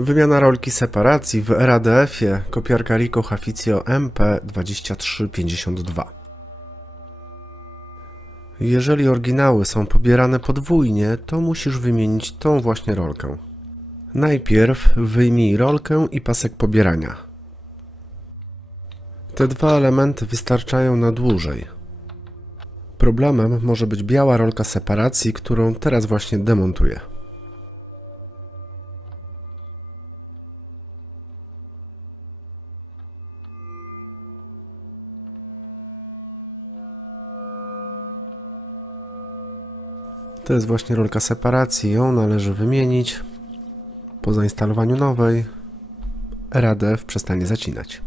Wymiana rolki separacji w RADF-ie kopiarka Ricoh Haficio MP2352. Jeżeli oryginały są pobierane podwójnie, to musisz wymienić tą właśnie rolkę. Najpierw wyjmij rolkę i pasek pobierania. Te dwa elementy wystarczają na dłużej. Problemem może być biała rolka separacji, którą teraz właśnie demontuję. To jest właśnie rolka separacji, ją należy wymienić. Po zainstalowaniu nowej RADF przestanie zacinać.